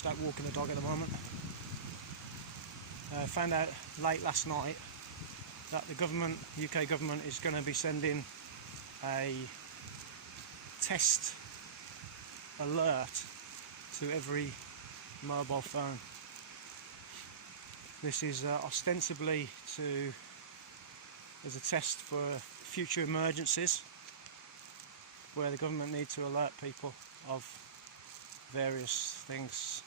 just out walking the dog at the moment. Found out late last night that the government, UK government, is going to be sending a test alert to every mobile phone. This is ostensibly as a test for future emergencies, where the government need to alert people of various things.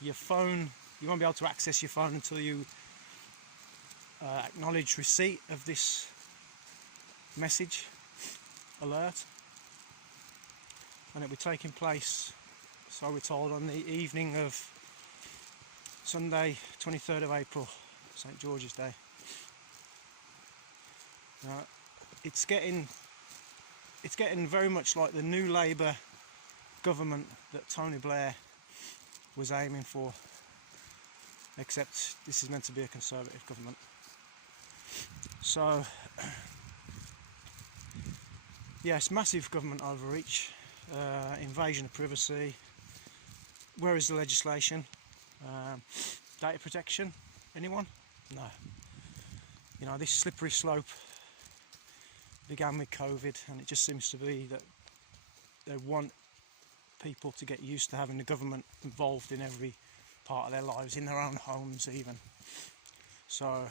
Your phone, you won't be able to access your phone until you acknowledge receipt of this message alert, and it'll be taking place, so we're told, on the evening of Sunday 23rd of April, St George's Day. It's getting very much like the new Labour government that Tony Blair was aiming for, except this is meant to be a Conservative government. So yes, massive government overreach, invasion of privacy. Where is the legislation? Data protection? Anyone? No. You know, this slippery slope began with COVID, and it just seems to be that they want people to get used to having the government involved in every part of their lives, in their own homes even. So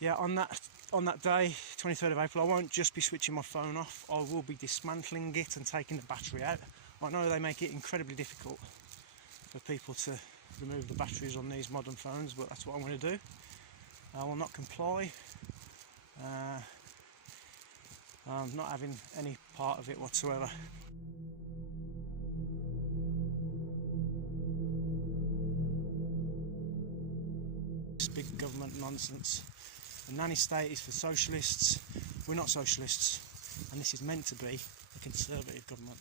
yeah, on that day, 23rd of April, I won't just be switching my phone off, I will be dismantling it and taking the battery out. I know they make it incredibly difficult for people to remove the batteries on these modern phones, but that's what I'm going to do. I will not comply. I'm not having any part of it whatsoever. This big government nonsense. The nanny state is for socialists. We're not socialists, and this is meant to be a Conservative government.